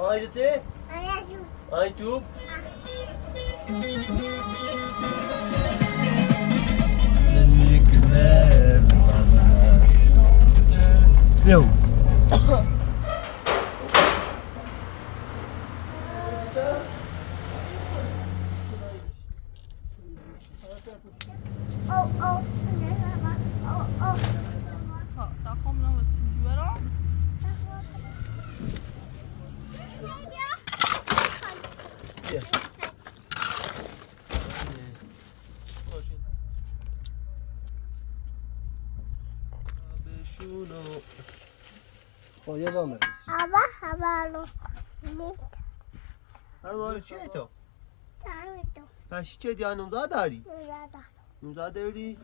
Ailesi? Aytup. Teşekkürler bana. Yok. daar komt nog wat duurder. خب یه زامه هوا اما چیه تو؟ پشی چه دیگه نوزاد داری؟ نوزاد داری؟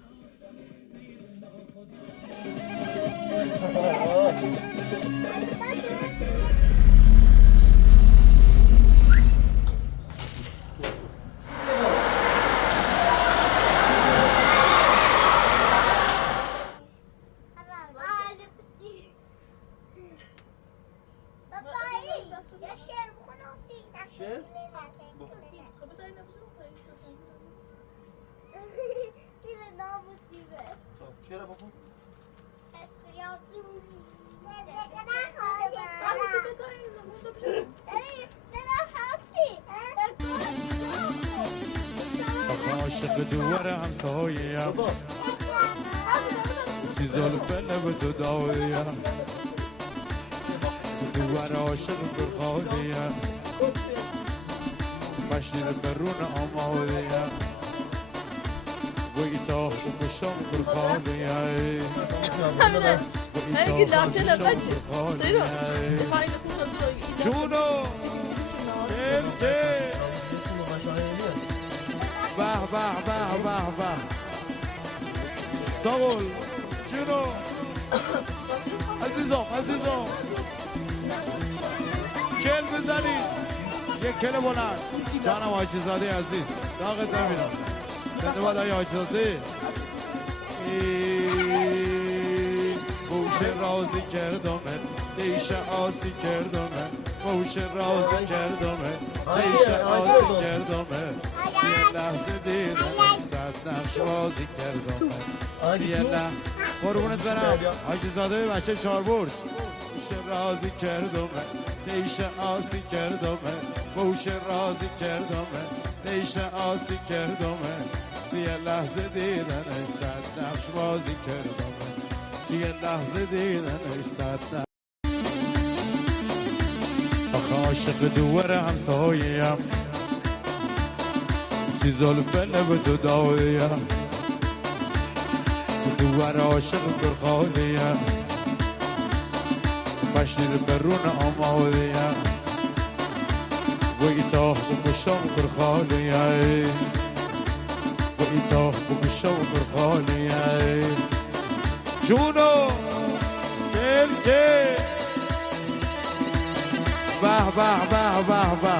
شعر؟ خب چرا بخون؟ عاشق دوار همسایه‌ام بابا سی زلفه لب تو داویم دوار عاشق برخالیم مشنین برون آمادیم و ایتاه و بشام برخالیم Hey, laat je dat bedje. Zie je dat? Ga je de koe zo جونو بلده به به به به به ساول جونو عزیزم کل بزنید یک کل بلند جانم حاجی زاده عزیز داغت نمیدم زنده باد های حاجی زاده بوش رازی کردمه دیش آسی کردمه بوش رازی کردمه دیش آسی کردمه سی لحظه دیدم صد نقش بازی کردمه سی لحظه قربونت برم حاجی زاده بچه چهار برج بوش رازی کردمه دیش آسی کردمه بوش رازی کردمه دیش آسی کردمه سی لحظه دیدنش صد نقش بازی کردمه سی لحظه دیدنش صد نقش آخه عاشق دوار همسایه‌ام سی زلفه لب تو داویم دوار عاشق برخالیم مشنین برون آمادیم و ایتاه و بشام برخالیم و ایتاه و بشام برخالیم جونو دلده به به به به به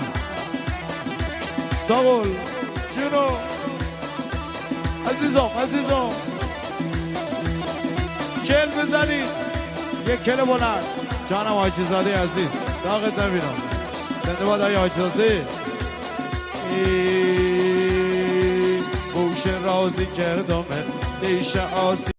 ساول جونو عزیزم کل بزنید یک کل بلند جانم حاجی زاده عزیز داغت نبینم زنده باد های حاجی زاده بوش رازی کردمه دیش آسی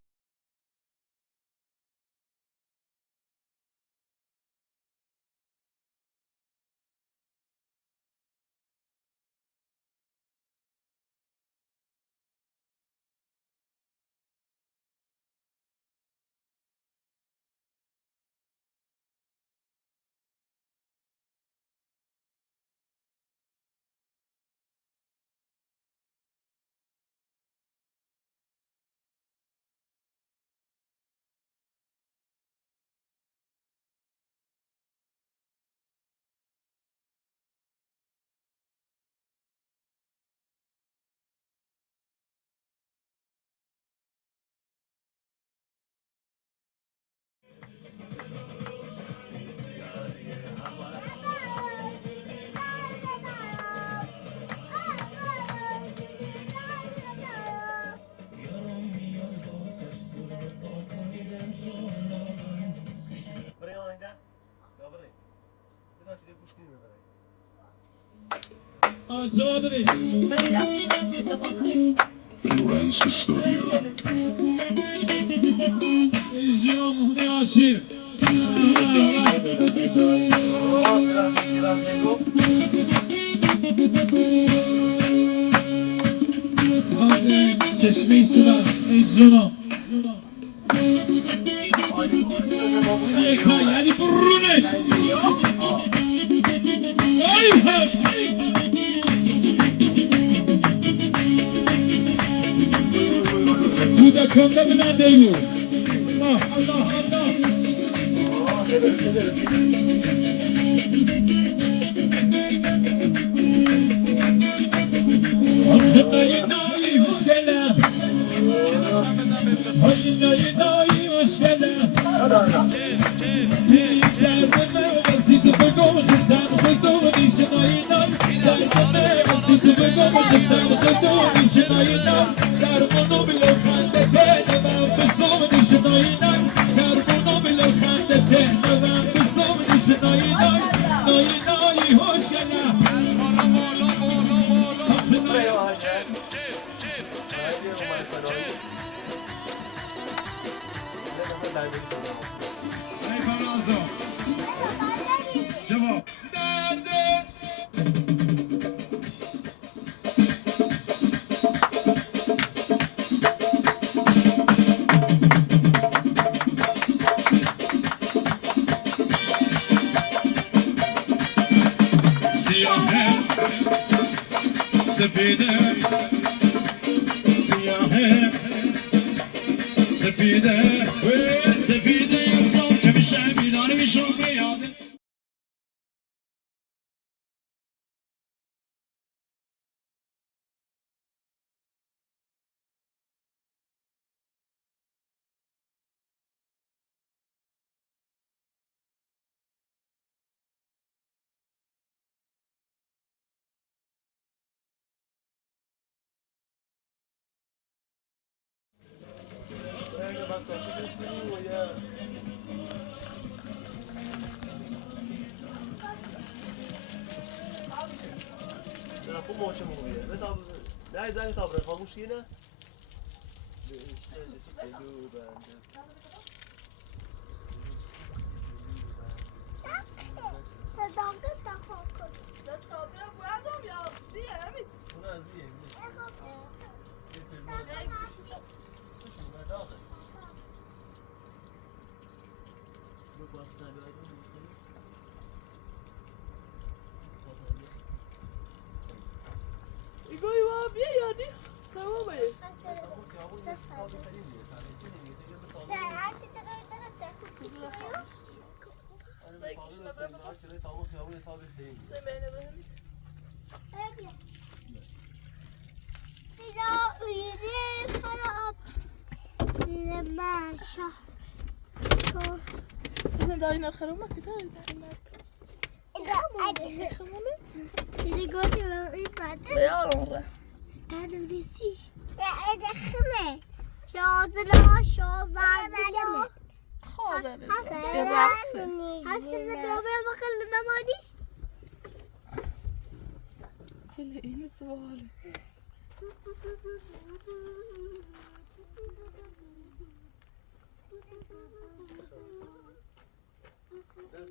چشمی سبا ای جنو ای خیلی برونش ای بودا کنده بنا دیو الله الله الله نایی مشکلم نایی مشکلم Si tu fai come ci stiamo, sei come dice noi no. Si tu fai come ci stiamo, sei come dice noi no. Caro non mi lo fate te, ma pensavo dice noi no. Caro non mi lo fate te, ma pensavo dice noi no. Noi hoş geldin. Hey Farazo. Cevap. Siyahe, sepide, siyahe, sepide, ve sepide insan kemişe midane bir şobe yadı. نه زنگ تابره خاموش نه داين آخر ما كده چیزی گفتی من این فاده بیارم ره تنونیسی ادخمه شازله شازده خاله هست دوباره بخل نمانی سله اینو سواله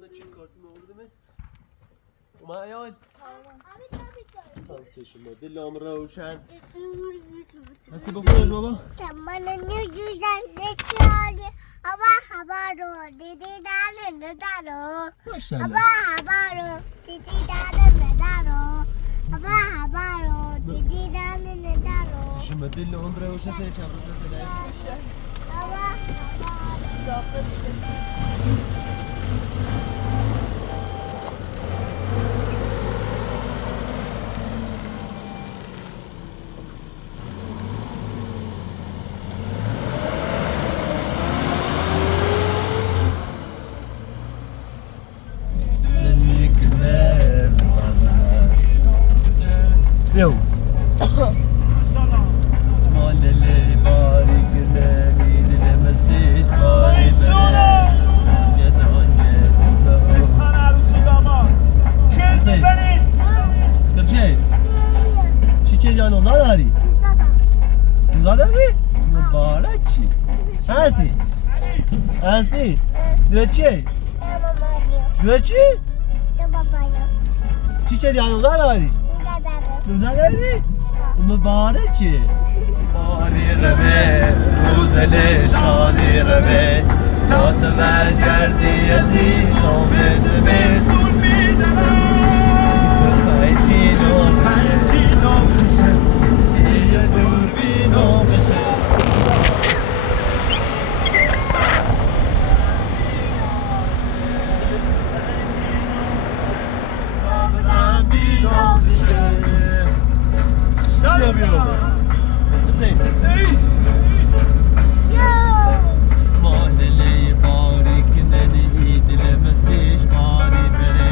نه چی کارتی موردمه اومد ایال خمسه شما دلم روشن هستی بکنش بابا تمام نجوزن نچالی هوا رو دیدی داره ندارو هوا رو دیدی داره ندارو هوا رو دیدی داره ندارو شما دلم روشن سه چند روز دلش هوا يو مال اللي باري قلالي للمسيج باري باري نوزاد داری؟ نوزاد داری؟ مبارک چی؟ هستی؟ هستی؟ دو چی؟ دو چی؟ چی دیگه نوزاد داری؟ نوزاد داری؟ مبارک چی؟ ماری ربه روزل شادی ربه جات من کردی عزیز آمرز برسون بخیتی نامشه دیگه دور بی نامشه من بی نامشه بیا بیا بسیم ماللی باری کننی دل مسیش باری بره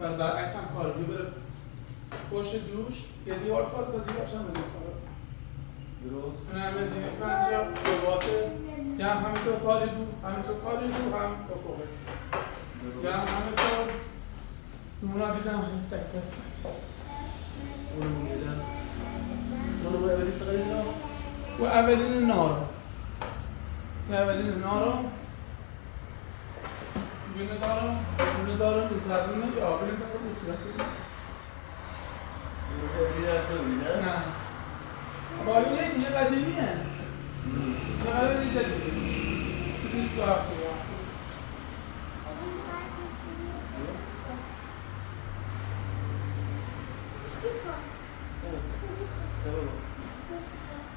و برعکس هم کار بره پشت دوش یه دیوار کار تا دیوار چند بزن کار درست اون همه دیسپنج یا رباطه یا همینطور کاری دو هم افقه یا همینطور نمونا دیدم سک قسمت و اولین نارو بینه دارم زرمونه یا آبینه دارم به صورتی نه باید یه قدیمیه یه قدیمی جدیده این دو هفته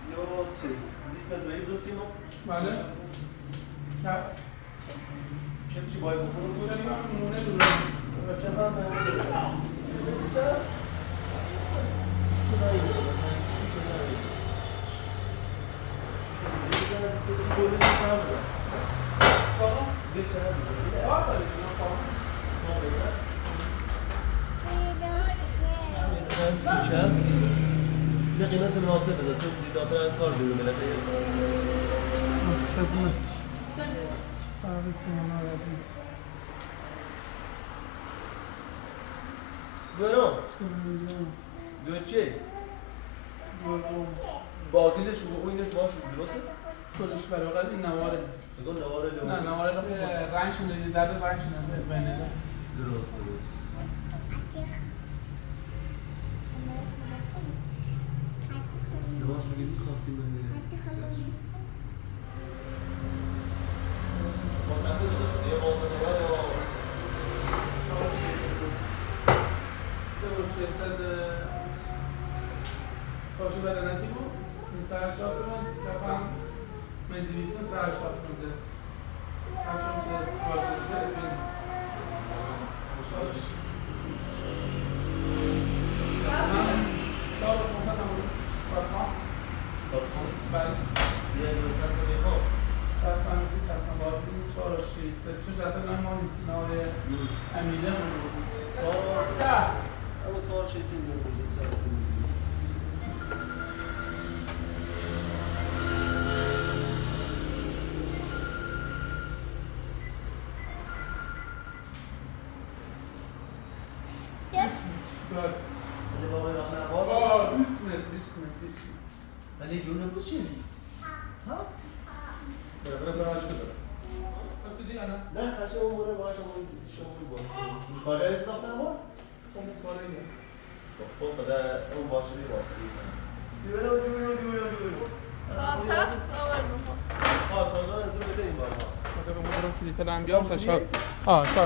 یا 20 متر ایبز سیما بله کف چه پیچی باید بخورم خیلی باشی؟ ممنونه لوله بسیار نه قیمت مناسب بده تو دیداتر کار بیرون ملکه خدمت فرق سینما عزیز برام دوچه باقیلش و اوینش باشه درسته؟ کلش برای این نواره نیست بگو نواره لون نه نواره رنگ شده زرد رنگ شده از بین ده درست نواش رو گیری خاصی من میره باشه بدنتی بود این سرشات من کفم من 200 سرشات من زد همچون که باشه زد بین شادش من 4 500 همون بارخان بله یه روزاست که میخوام چهستم میگی چهستم باقی 4 6 3 چون جهت من ما نیستیم های امیده بود اما 4 6 این دو روز سر بله ولی بابا داخل نوار بسم الله ولی جون امروز چی؟ ها؟ برای باهاش که دارم تو دیگه نه؟ نه خشم اون بره باهاش شما بود کارا است داخل نوار؟ اون کاری نه خب خدا اون باشه بی باشه دیو طرف آورد کارگردان از اون بده این بارها خدا به مدرم کلیتل هم بیام تا شاد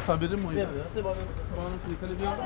تا بریم مهم نمیده سه بار بانو کلیتل بیام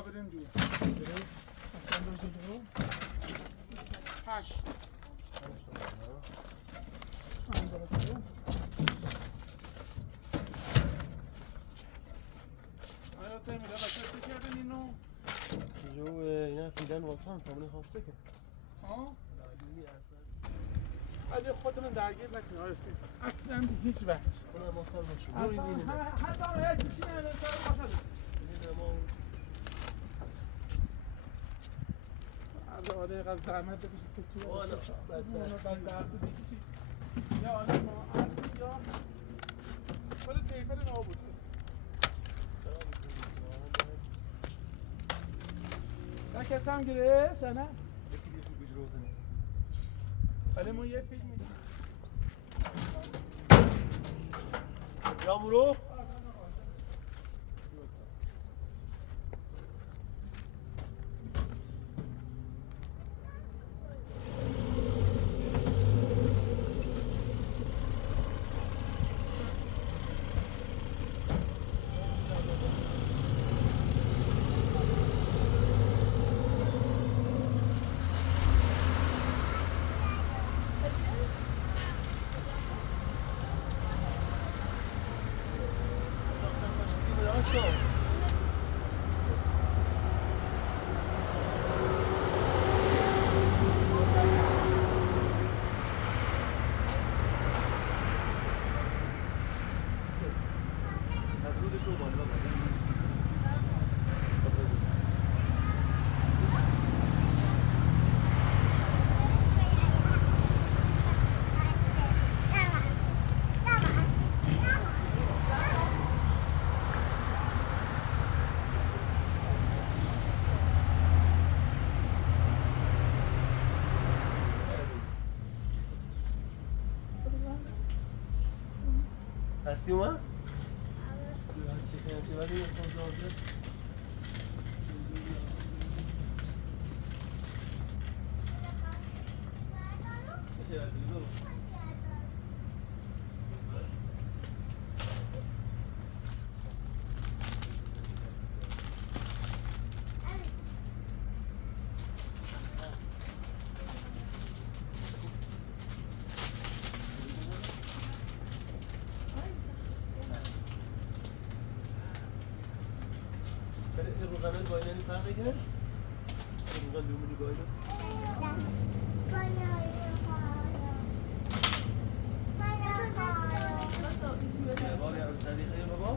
بریم دور هشت آیا سه میده بچه کردن اینو جو اینا فیدن واسان تا من خواسته که ها؟ اگه خودتون درگیر نکنید آیا سه اصلا به هیچ وجه اون ما کار باشیم حتی آن هیچ میشین الان باشه آره اینقدر زحمت بکشید تو آره بعد درد بکشید یا آره ما یا خود دیفر نابود کن ما کسام گره سنه ولی ما یه فیلم میدیم یامورو هستی اومد؟ چی ولی اصلا جازه چه کردی دو؟ الروغمل باینانی فرقی کرد؟ الروغمل دومونی باینه؟ بابا یا سلیقه بابا؟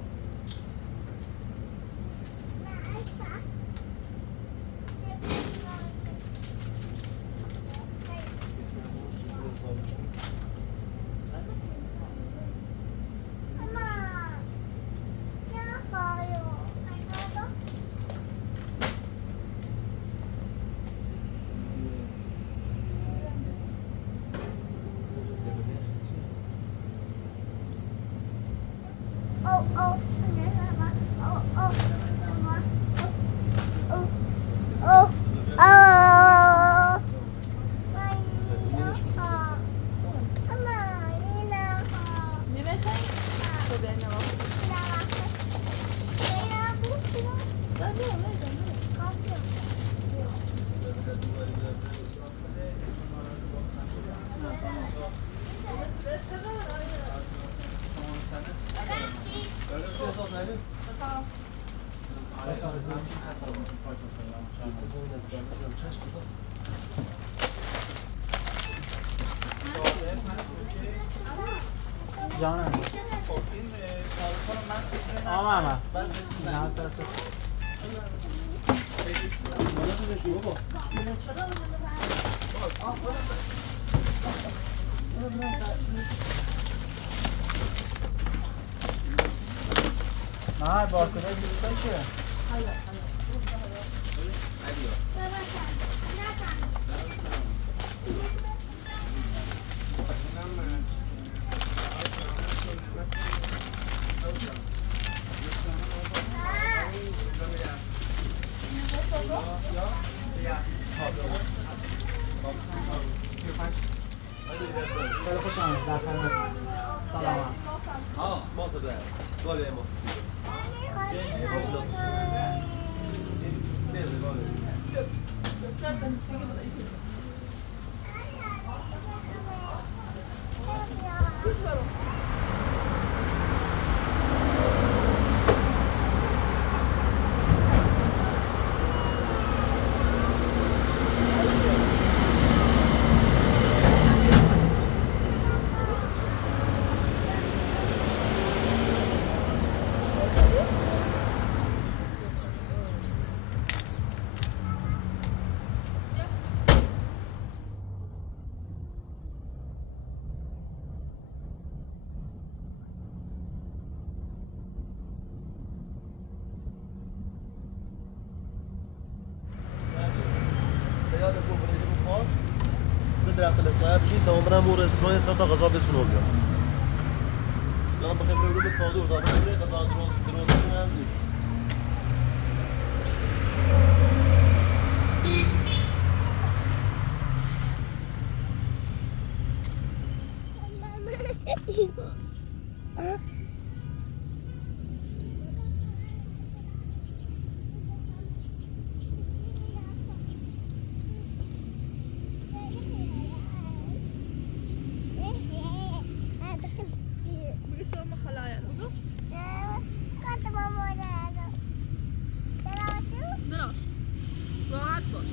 جانم آمام نه بارکوده بیسته که خیلی خوش آمد در خدمت سلام ماسه برست بالا ماسه باش زد درخت لسایه بشید تمام برم اون رستوران چند تا غذا بسون و بیام الان بخیر برو به صادور دادم غذا درست کنم بگی شما خلایا بگو دراش راحت باش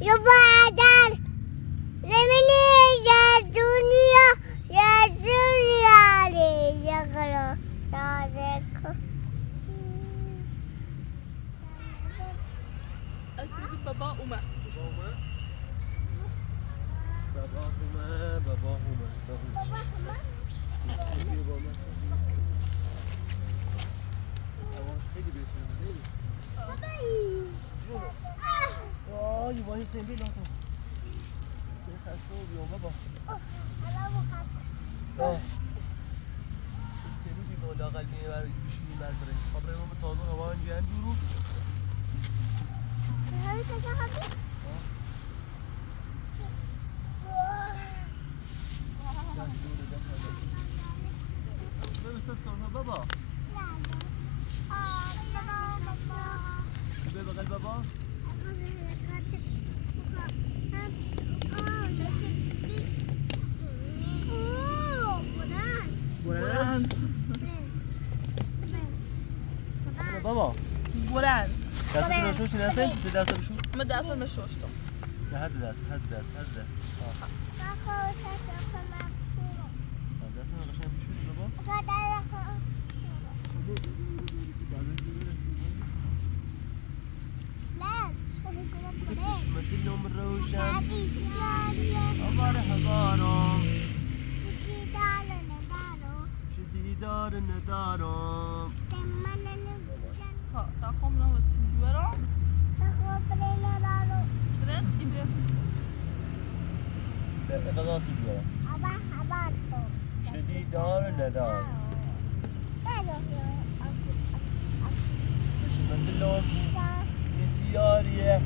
یا بعدن زمینی یا دنیا یا قرار داده کن بگی بابا اومد بابا اومد آی وای سنبی لاتو سه خسته و بیام بابا سنبی بی بالا قلبی برای بشینی برداره خبره ما به تازه هوا هم گرم جورو بابا بقل بابا برند بابا برند دستتون رو شوشتی نسته؟ چه دست بشون؟ اما دستم شوشتم نه هر دست دستتون رو قشنگ بشونی بابا چشم دلم روشن آوار هزارم دیدار ندارم ها تا خم نمت سیدوارم برند ایبرم غذا سید بیارم شدیدار ندارم چشم دلم انتیاریه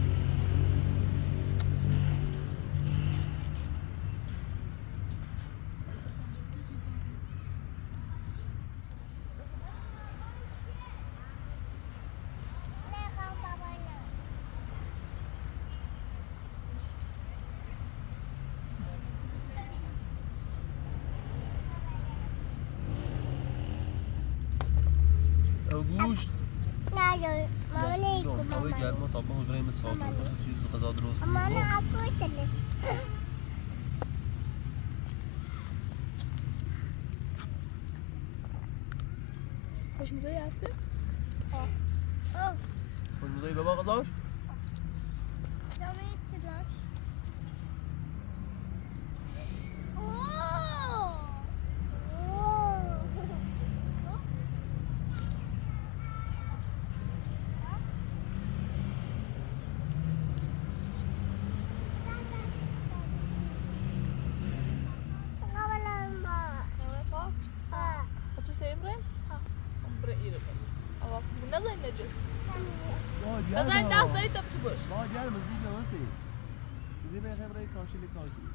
گوشت هوای گرما تا ما حضوریم تصادر بخص چیز غذا درست کنیم خوشمزه هستی؟ خوشمزه بابا غذاش؟ نزن نجف نزن دست دارید تا باش ما گرم زیگ نمسته زیب خبره کاشلی کاشلی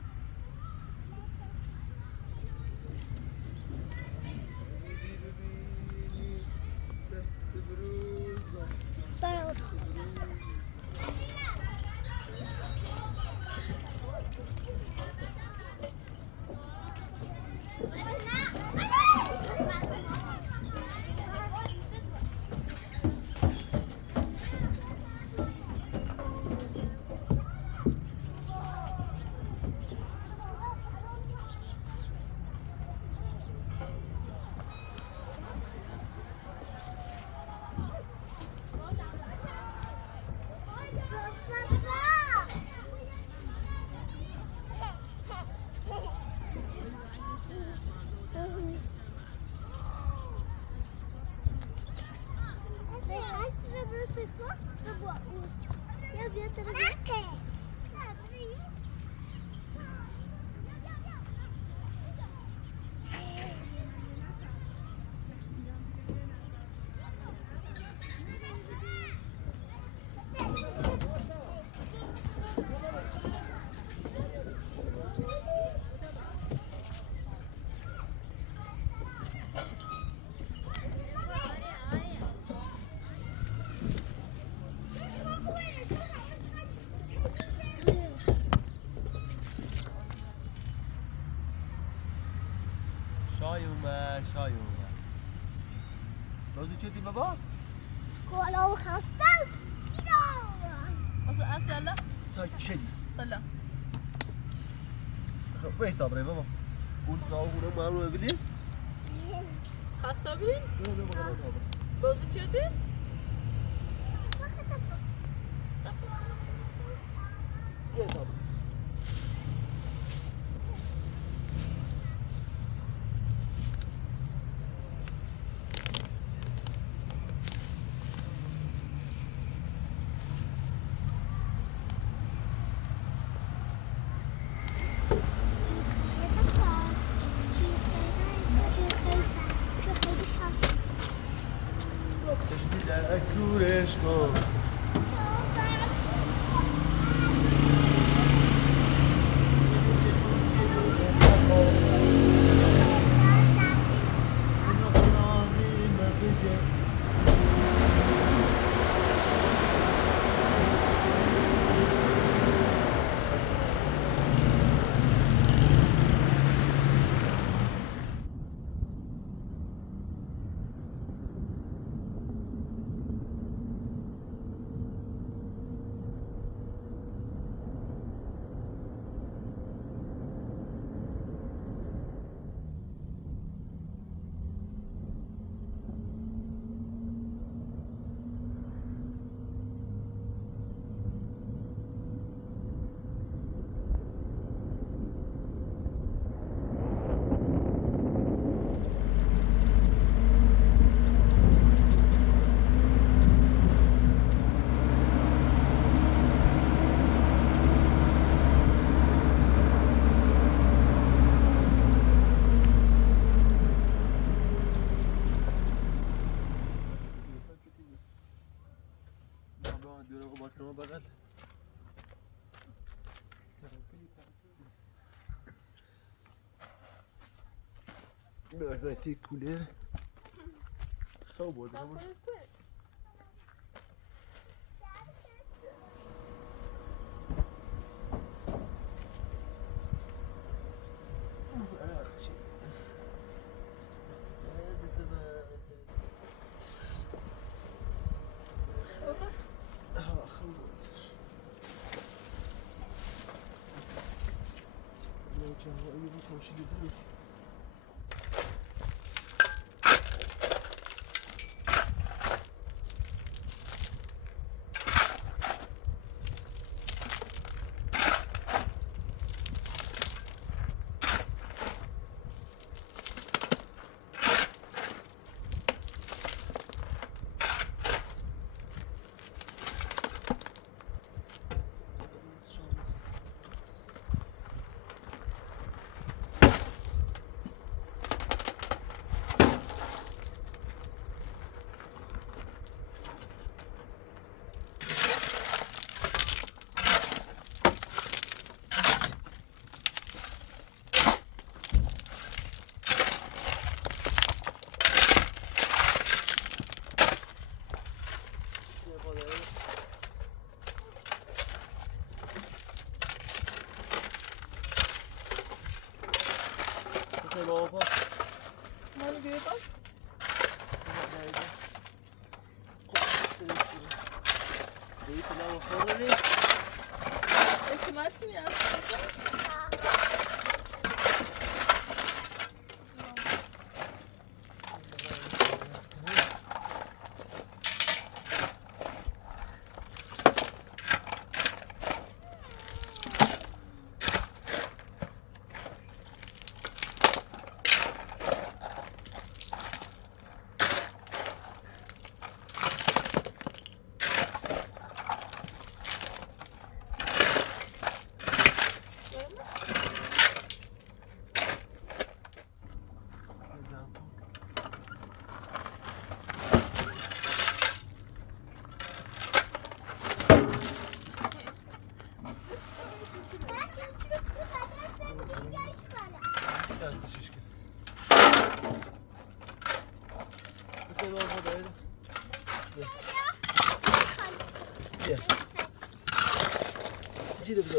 شای اومد بازی چه دی بابا؟ کلاه خستم سلام تا چدی؟ سلام خب بایست آبره بابا اون زاغونه معلومه بلی؟ خسته بودین؟ بازی چردین؟ بایست آبره تشتی در کورش کن بغل بغلتی کولر خواب برده همون جوایی رو کاشیده بود بابا مال بیه با دیگه پلاو خوردی؟ احتماش کنی از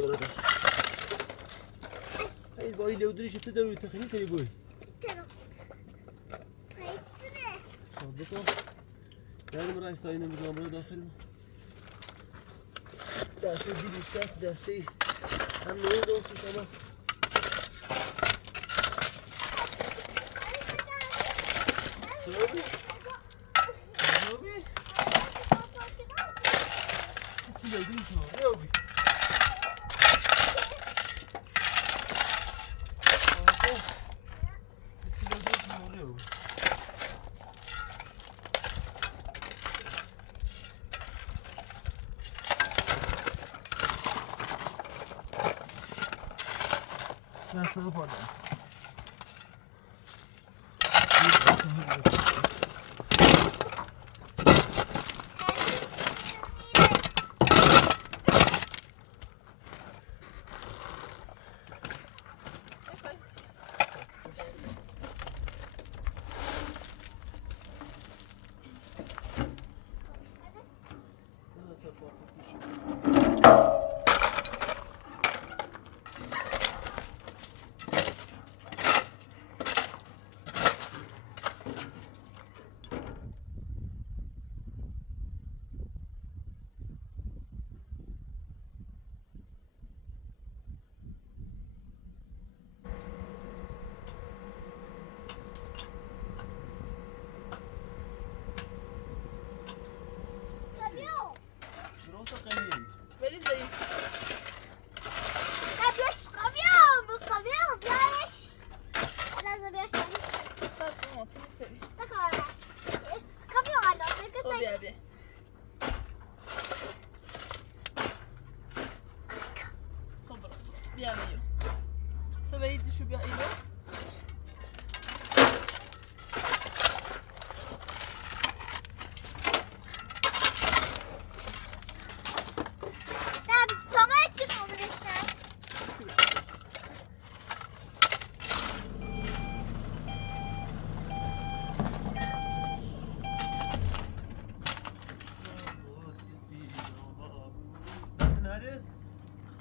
برادر ای وای لودری شفته در روی تخینی کنی بوی خب بکن یادم رئیس تاینه بزنم برای داخل دسته دیلیش دسته هم نوع دوستی شما سرابی؟ سرابی؟ چی لودری شما؟ سرابی؟ That's the point. ولی ضعیف خب بیا بیا خب برو بیا بیا تو برید دیشو بیا اینو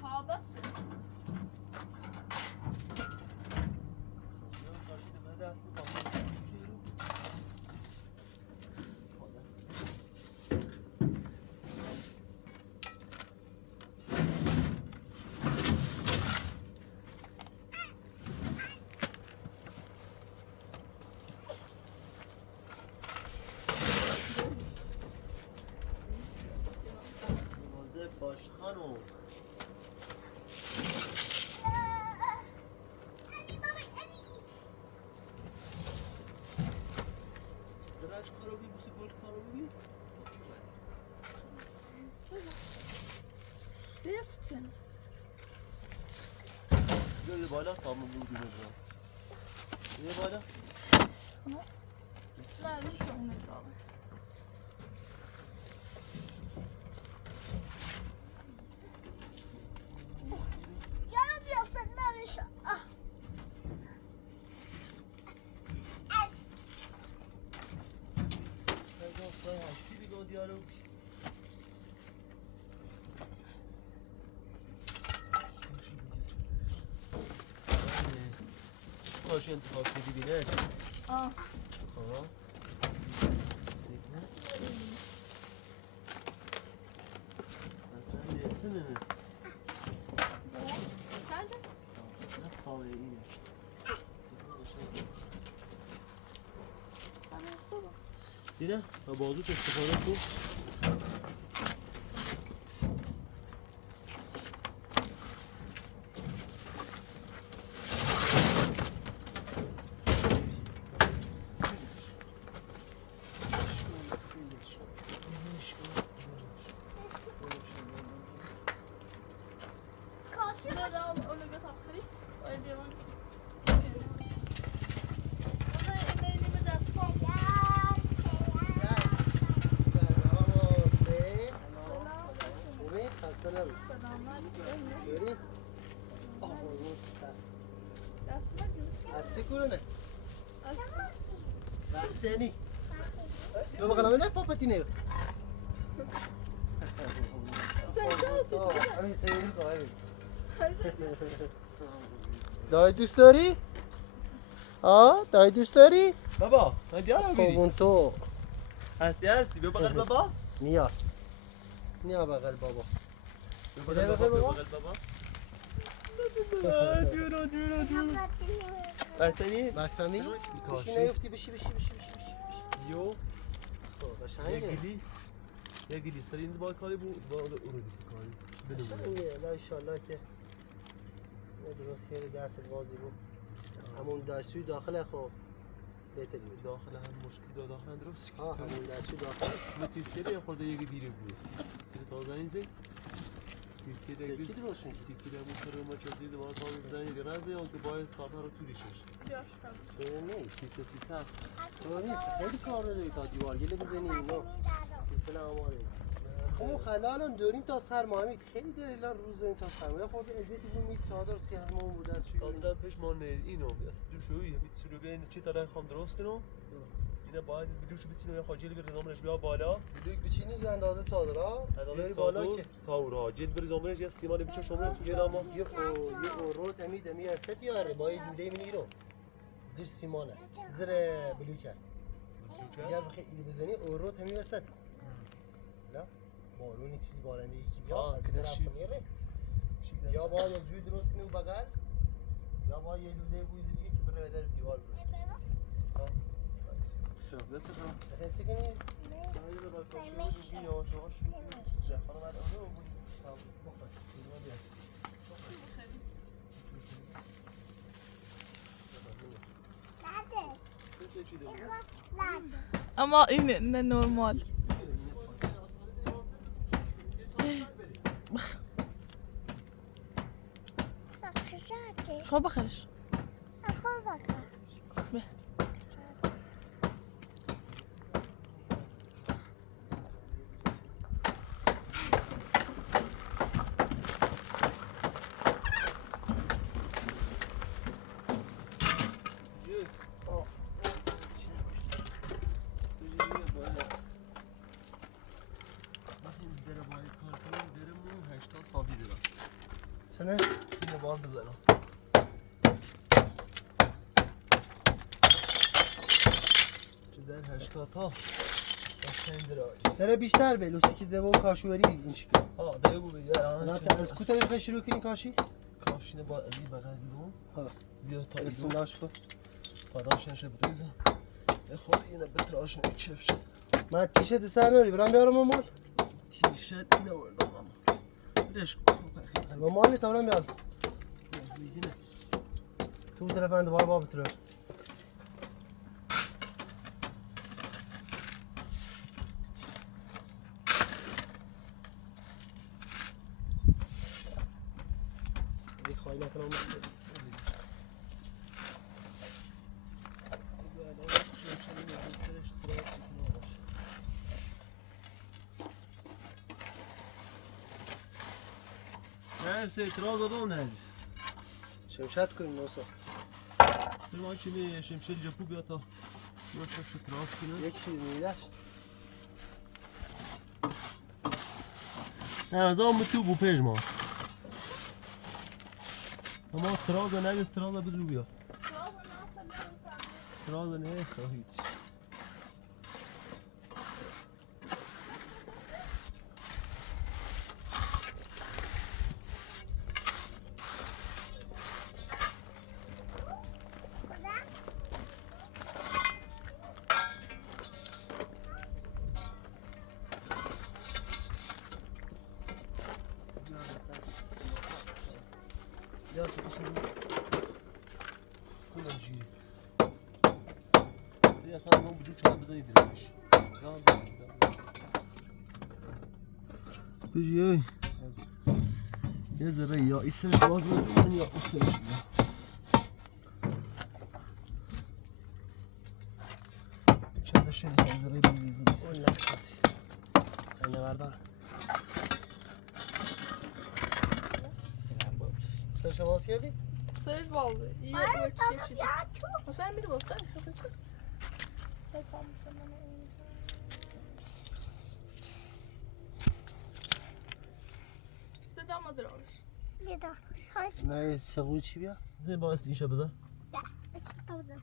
ها بس باش خانم درش کارو بی بوسی گل کارو بی سفت یه بالا تمام بود برو یه بالا نه نشون نمیدم دیالوگ باشه انتخاب شدی بینه آه خب سیکنه مثلا یه نه چنده؟ نه ساله اینه دیدم و بازوش استفاده کن Basteni. Lo bakalım öyle papatine. Sen çalsın. Abi seviyorum abi. دایی دوست داری؟ دایی دوست داری؟ بابا من دیارم میری خب تو هستی بیا بغل بابا نیا بغل بابا بیا بغل بابا بستنی؟ بستنی؟ کاشی. بشی نیفتی بشی یو قشنگه یه گلی سرین با کاری بود با اون رو کاری بدون قشنگه لا انشالله که درست کردی دست بازی بود همون دستشوی داخل خب بهتری بود داخل هم مشکل داخل هم درست همون دستشوی داخل تیرسیری خورده یکی دیره بود تیر تازه این زی تیرسیری کی درست شد؟ تیرسیری همون سر ما چیزی دوباره تازه زنی گرازه اون که باید ساعتها رو توریشش تو نیست تیرسیسه تو نیست خیلی کار نداری تا دیوار گله بزنی اینو مثل آماره خب خلا الان داریم تا سرمایه خیلی دلیلا روز داریم تا سرمایه خورده ازیتی بود مید چادر سی همون بود از شوی چادر پیش ما اینو از دو شوی همین سلو بین چی طرح خام درست کنم اینا باید بلوش بتینم یا خاجیل بر زامنش بیا بالا بلوک بچینی یا اندازه چادر ها بیاری بالا که تاورا جلد بر زامنش یا سیمان بیچه شما تو جلد اما یه اورو تمید می است دیاره با این دوده می رو زیر سیمانه زیر بلوکه اگر بخوای ایلی بزنی اورو تمی وسط لا بارونی چیز بارنده یکی بیاد از این رفت میره یا باید یه جوی درست کنی و بغل یا باید یه لوله بوی دیگه که بره در دیوار بره شو دست رو بخیر چی کنی؟ شاید رو با کاشی بگی یواش یواش خانم بعد اون رو بخور دیوار بیاد چی داری؟ اما اینه نه نورمال خب بخرش سنه؟ اینو باید بزنم در 80 تا داره بیشتر به لوسی که دو کاشوری این شکل دیگه بو بگه نه از کوتاه بخوای شروع کنی کاشی؟ کاشینه با از این بغل دیگه بیا تا بسم ایدو الله شکر پراشن شه بریزم خود اینه بتراشن چف شد من تیشرت سر ناری برام بیارم مال تیشرت اینه وردم برش و مالی تا برام بیارم تو طرف من دوباره باب طرف خواهی نکنم هرس اعتراض دادم نه شمشت کنیم نوسا من چی شمشیر جپو بیا تا نوشش اعتراض کنه یک چیز میدهش نه از آن تو بو پیش ما اما اعتراض نه اعتراض بدرو بیا اعتراض نه هیچ یا چه کشیم کدوم جیری بیا اصلا اون بدو چند بزنی درش بجی یه ذره یا ایسترش باید بودن یا اصلش چند شنی یه ذره بریزی اون لحظه اینه بردار سرش باز کردی؟ سرش بالده یه اوچ چیزی مثلا میره باز داری صدا ما درارش یه دار نه سقو چی بیا؟ زين باعث إيشة بذا لا ايش طوزة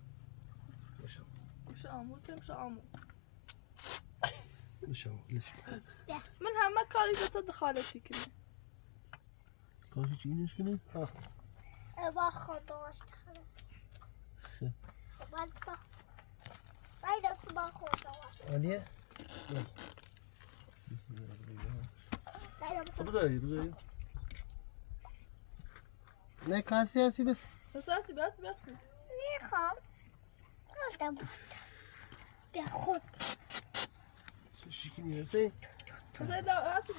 مش آموس مش آمو مش ليش؟ منها ما كان يزتد خالتي كنا كاشي چينش كني باخد واشتغل بعد باخد علیه؟ طب بذا نه کسی هستی بس بس بس میخوام آدم بیا خود شیکی نیسته؟ بس هاسي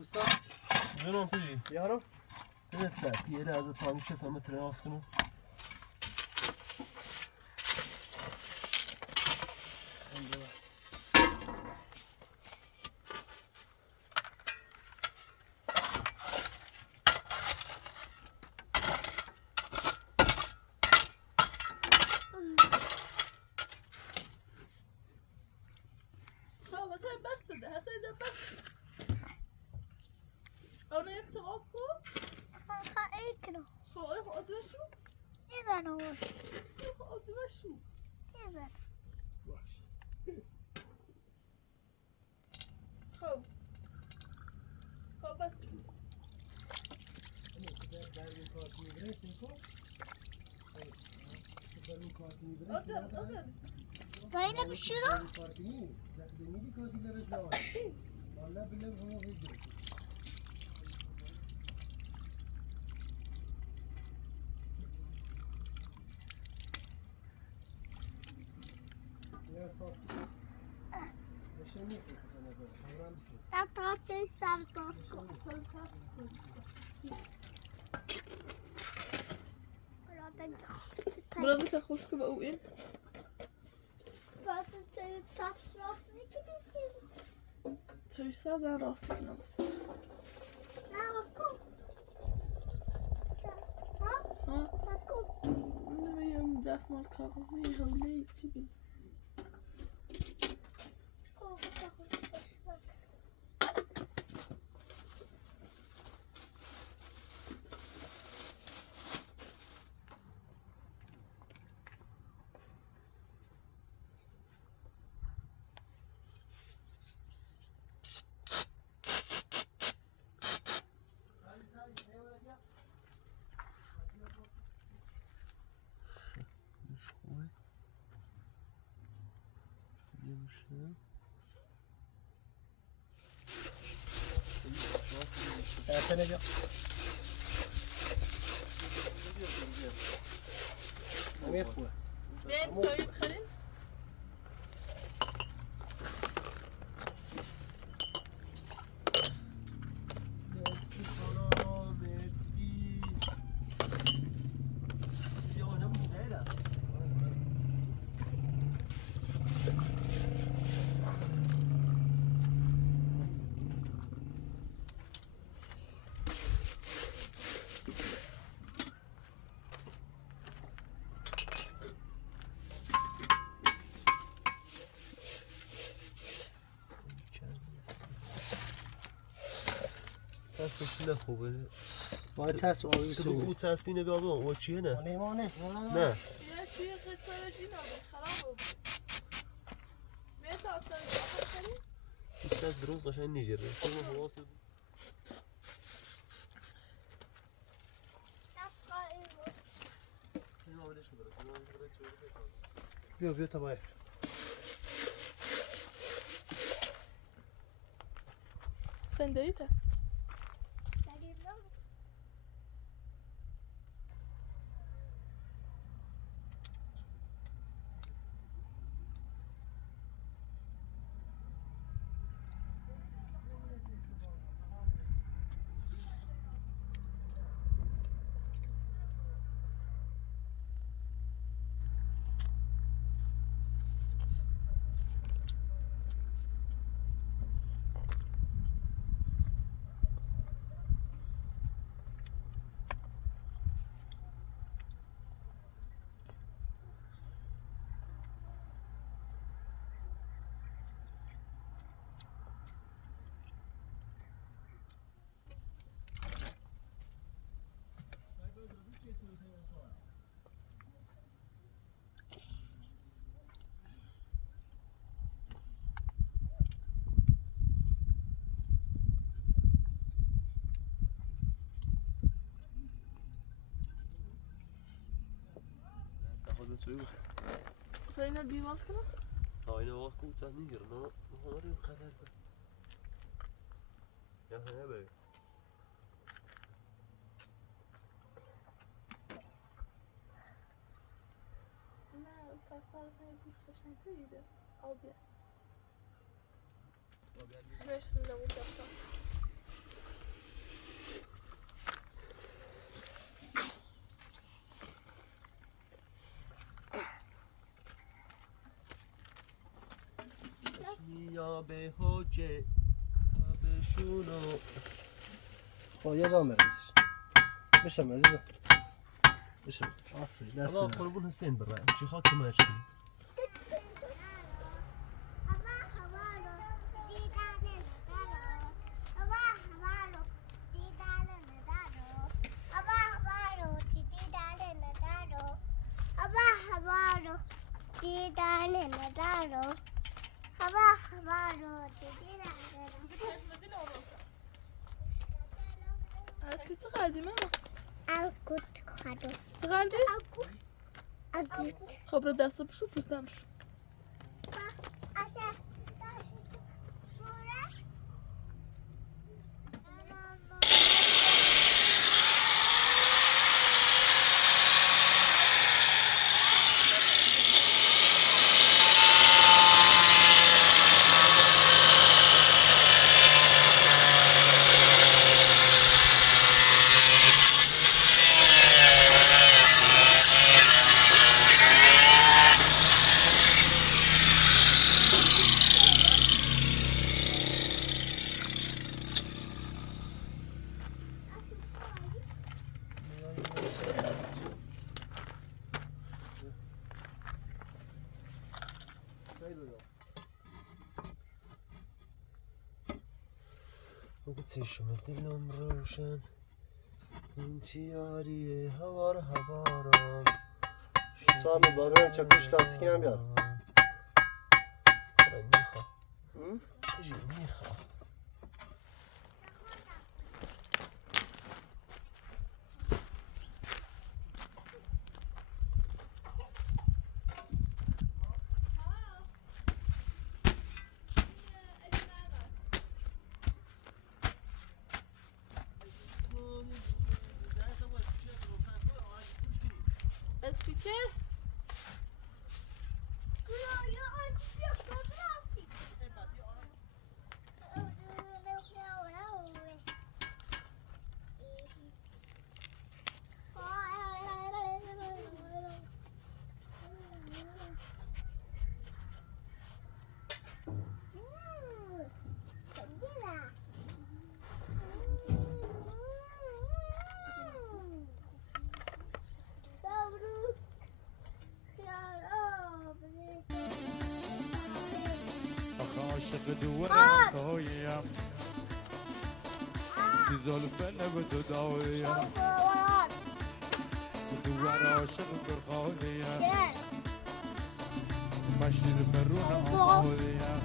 استاد جنون بيجي یارو لسه يلا هذا طعم شفه متر راسكنو بس أنا يكتب أذكر خايكنا خو أدرشو إذا نور أدرشو إذا خو بس أدر باينه بشيرة لا تعطي سعر توسكو برافو تاخذك بقوين تسوي سابع راسك نص ها أنا ويا داس مال كاغزي هولي تسيبي سنة بیا خوبه بين تسوي بخلين مرسی خانا مرسی بیا آنم بوده چسبش خوبه باید چسب آبی تو سوی او چسبینه بیا بابا او چیه نه نیمانه نه يا شيخ السراجين خراب متى أصلا خلين استاذ دروس عشان نيجر ثم خلاص بیا تا باید سندريتا من توی بود زینا بیواز کنم آینه وقت کن تا نیگرن نه هنری قدر کن یا نه بگی نه تفتر سنگ بود خشنگ تویده آبیه برسیم لبود دفتر یا به حجه به شونو خب یه جام بریزش بشم عزیزم بشم آفرین دست الله نزن. قربون حسین برای چی خاک ماشی دیدن ندارو هوا از کی چه قدیمه اگوت خدو چه قدیم؟ اگوت خب رو دست بشو پوستم شو چشم دلم روشن این چیاریه هوارم سامی بابرم چکوش لاستیکی هم بیار میخواه اسپیکر عاشق دور همسایه‌ام سی زلفه لب تو دایه‌ام دور عاشق گرخانه‌ام مشنید برون آماده‌ام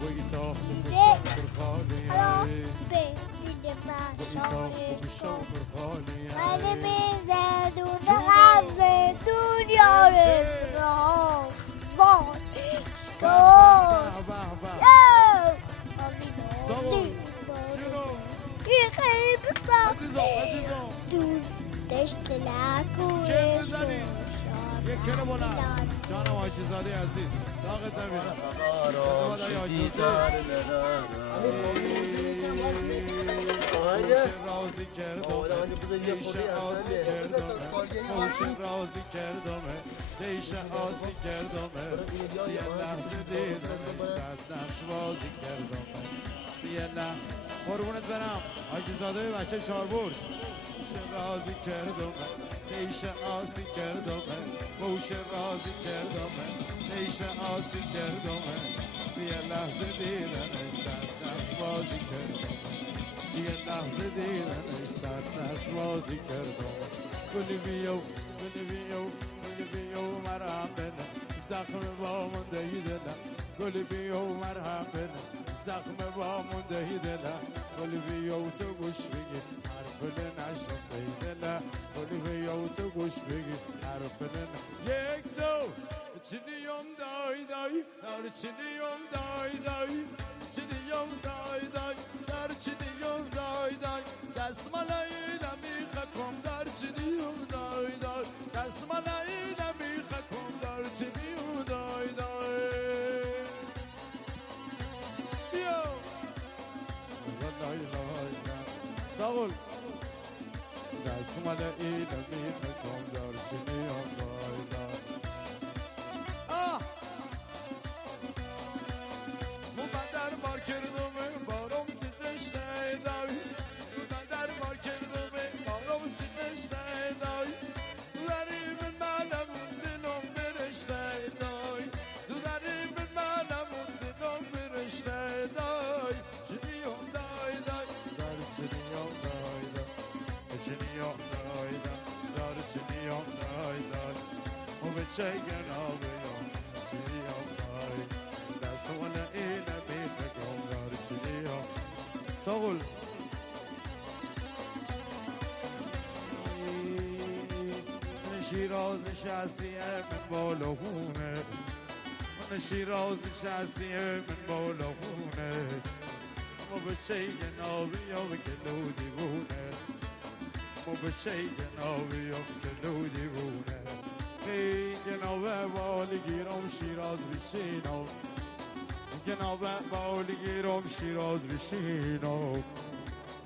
وی تاخت بشم گرخانه‌ام وی تاخت بشم گرخانه‌ام یک کره بلند جانم حاجی زاده عزیز داغت نمیرم رازی کردم دیشه آسی کردم دیشه آسی کردم سیه لحظه دیدم صد نقش بازی کردم سیه لحظه قربونت برم حاجی زاده بچه چاربورد دیشه رازی کردم دیشه آسی کردم موش رازی کردم دیشه آسی کردم سیه لحظه دیدم صد نقش بازی کردم سیه لحظه دیدم صد نقش بازی کردم گلی بیو مرهم بنه زخم با مونده دلم گلی بیو مرهم بنه زخم با مونده دلم گلی بیو تو گوش بگیر حرف نشنم دلم گلی بیو بیا و تو گوش بگیر حرف یک دو چنیم دای دای در چنیم دای دای چنیم دای دای در چنیم دای دای دستمالایی نمیخکم در چنیم دای دای دستمالایی نمیخکم در چنیم دای دای بیا لای لای ساول دستمالایی نمیخکم در چنیم دای دای Shaking over your eye. That's the one that in a bit of gold. Soul. شیراز شخصیه من بالا خونه من شیراز شخصیه من بالا خونه ما به چه جنابی یا به کلو دیوونه ما به چه جنابی یا به کلو دیوونه ای جناب والی گیرم شیراز بشینم جناب والی گیرم شیراز بشینم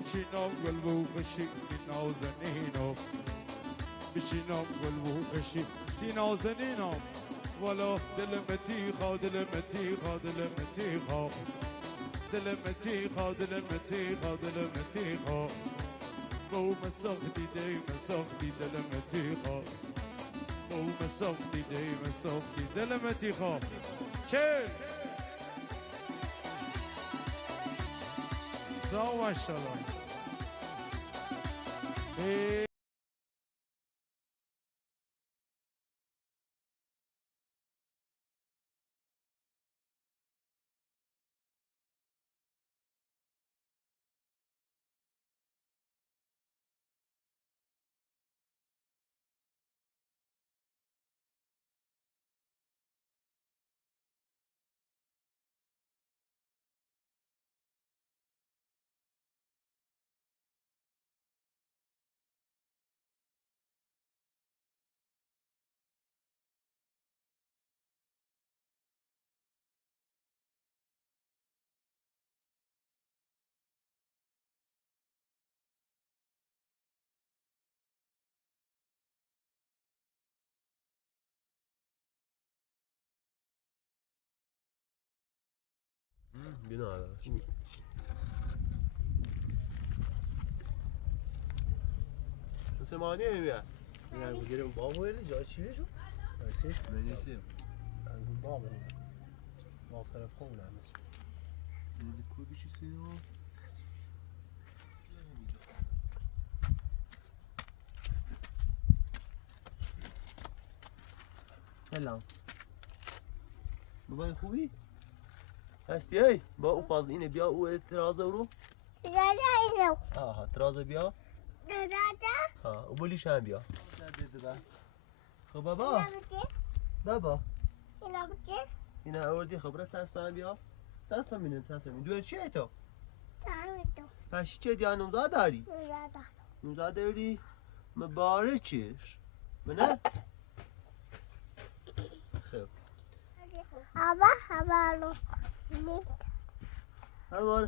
بشینم قلبو خشی سینا زنینم بشینم قلبو خشی سینا زنینم والا دل متیخا دل متیخا دل متیخا دل متیخا دل متیخا دل متیخا بو مسختی دی مسختی دل متیخا بو مسختی دی مسختی دل متیخا چه سا ماشاءالله Bina hala. Nasıl mani mi ya? Yani bu geri bağ mı verdi? Cahil çiğne şu. Neyse. Menisi. Ben bu bağ mı? Bağ tarafı mı lan? Dedik bu bir şey yok. سلام بابای خوبی؟ هستی ای؟ با او فاز اینه بیا او ترازه رو؟ دادا اینو. آها ترازه بیا؟ دادا. ها او بولیش هم بیا خب بابا بابا اینا بچه. اینا آوردی خبرت تصمیم بیا؟ تصمیم بینه تصمیم دوی چیه تو؟ تامیدو. پشی چه دیگه نوزاد داری؟ دادا. نوزاد داری؟ مبارکش منه؟ خب Hava havalı.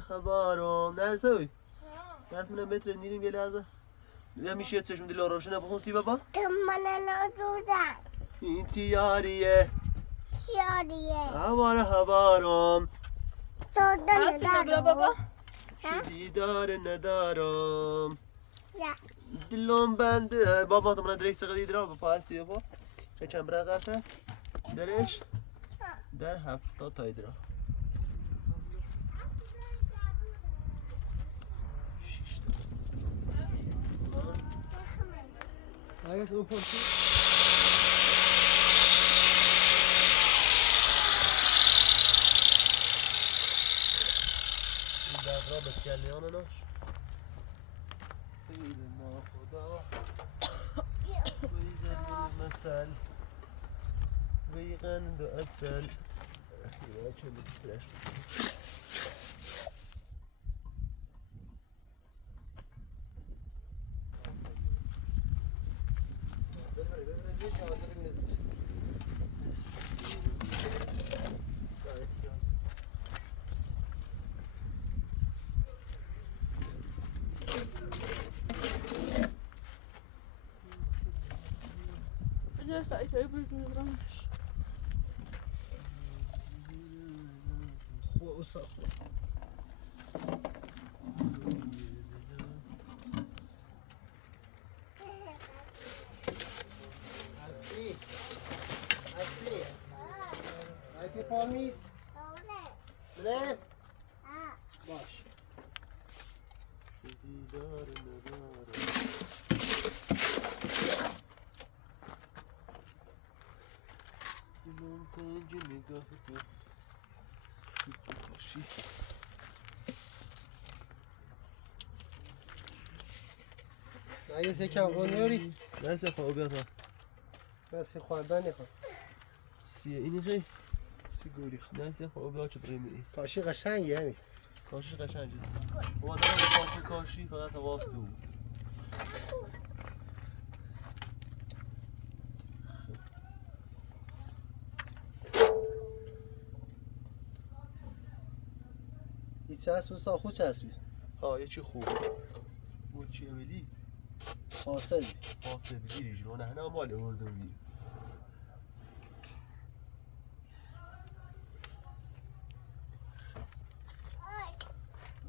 هوارم نرسوی دست منه متر نیریم یه لحظه یا میشه چشم دل روشنه بخون سی بابا Tımana nodudan. این تیاریه Çiğariye. هوارم Dodan هستی نبرا بابا دیدار ندارم Ya. دلم بنده بابا تو من درک سقدی درا با هستی بابا چه چند برقته درش در 70 تا درا Hayır o portu. دغرا بس کلیان ناش سیدنا خدا ويزن المثل ويغند أسل أخي شو اللي بشتريش Just like over the branch. پامیز بله باش اگه سکم اونیوری نه سه خواه بیاد ها بسی خواردن نکن سیه اینی خیلی سی گوری خواهد نه سه خواه بیاد چه بریمی کاشی قشنگی همین کاشی قشنگی اومدن به کاشی فقط حواست بود این چسب و ساخو چسبی ها یه چی خوب بود چی اولی فاصلی فاصله بگیری جلو نه مال اردوی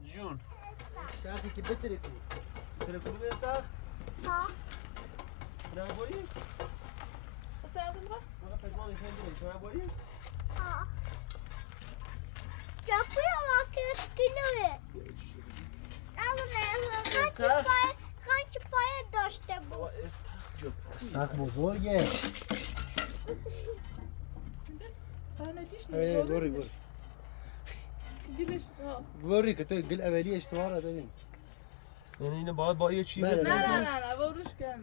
جون شرطی که بتره کنی تلفنی بهتر ها نه بایی What's that over? فقط پشمان خیلی نه بایی ها جاپوی واکش کنوه خانچ پای داشته بود استخ بزرگه انا گوری گوری قلش گوری که تو گل اولی اشتباه را داریم یعنی اینو باید با یه چی بله. بزنی لا بورش كامل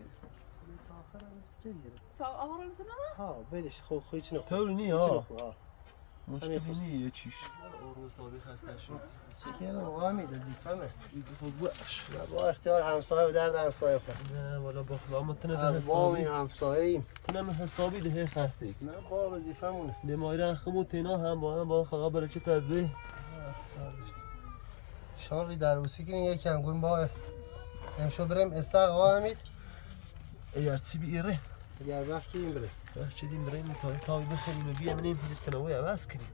فأهرن سنة ها بلش خو چی نخو طوری نی چی ها نخو ها مشکلی همین خست. نی یه چیش اورو حسابی خسته شد چکر آقا همین دزیفمه خب باش با اختیار همسایه و درد همسایه خود نه والا بخلا اما تنه به اقوامی حسابی همسایه ایم تنه حسابی ده خسته نه با وظیفمونه نمایره خمو تینا هم با خدا برای چه تدبیر شان در روسی کنین یکم گویم با امشو بریم استق آقا همید اگر چی بیاره اگر وقت کنیم بریم وقت چدیم بریم تاوی بخوریم و بیام نیم که تنوع عوض کنیم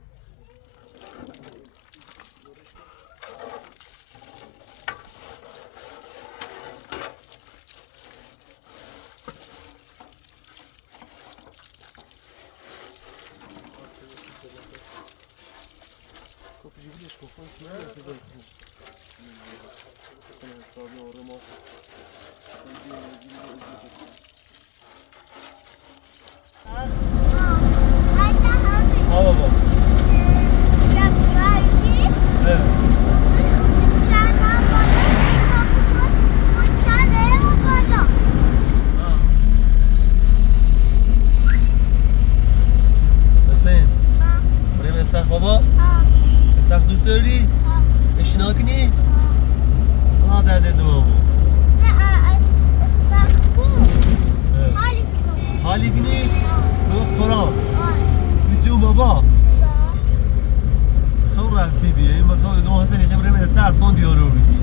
ها بابا حسین بریم استخ بابا استخ دوست داری؟ اشنا کنی؟ ها درد دوم حالی کنی؟ به قرآن بیتو بابا خب رفتی بیه این بخواه دو حسنی که بریم استخ کن دیارو بگی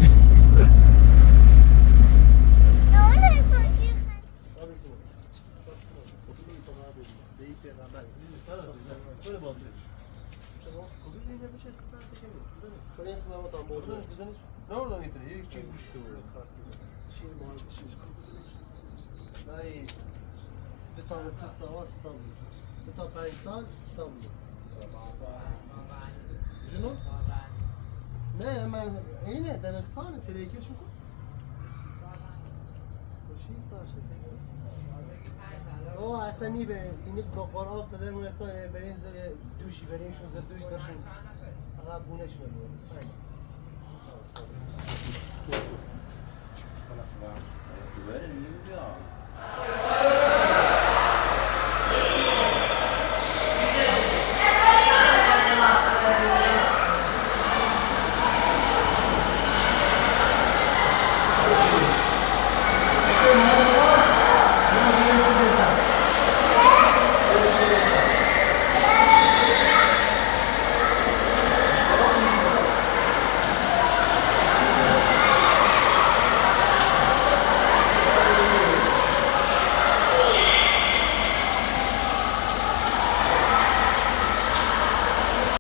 نه اردان ایتونه یک چی گوش تو دو تا به چه سوا ستا بود دو تا 5 سال ستا بود جنوس؟ نه من اینه دبستانه سری یکیشون کن 6 سال او اصلا نی به این با قرآن پدرمون اصلا برین زر دوشی بریمشون زر دوش داشتون فقط بونشون بود Where did you go?